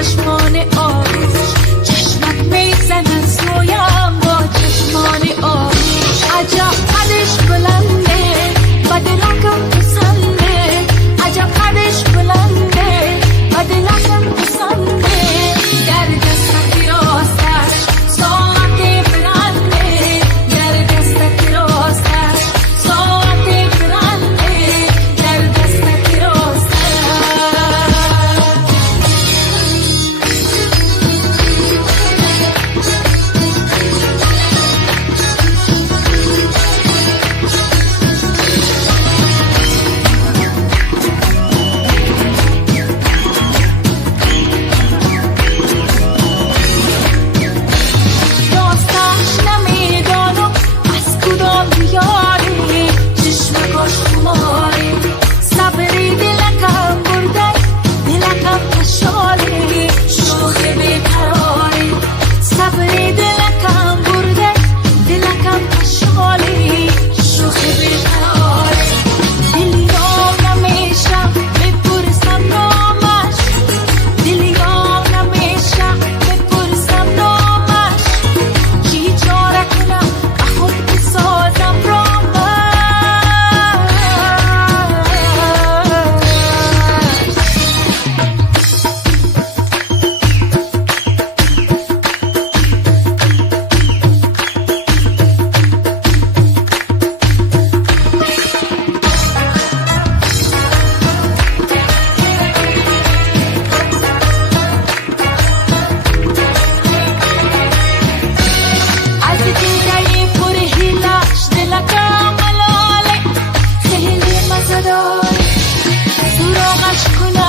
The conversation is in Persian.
چشمان آروش، چشمت میزند سویم با چشمان آروش. عجب قدش بلنده و دلکم پسنده، عجب قدش بلنده و دلکم پسنده. در دستت راستش ساعت برنده، در دستت راستش ساعت برنده، در دستت راستش. راستش نمیدانم از کدام بیاری، چشمکاش خماری، صبری دلکم برده، دلکم کشالی، شوخ بیقراری. صبری دلکم برده، دلکم کشالی، شوخ بیقراری. دلیام نمیشم بپرسم نامش، دلیام نمیشم بپرسم نامش. چی چاره کنم که خود بسازم رامش. از دیدنی پر هیلش دلکم ملاله، خیلی مزه داره سراغش کنم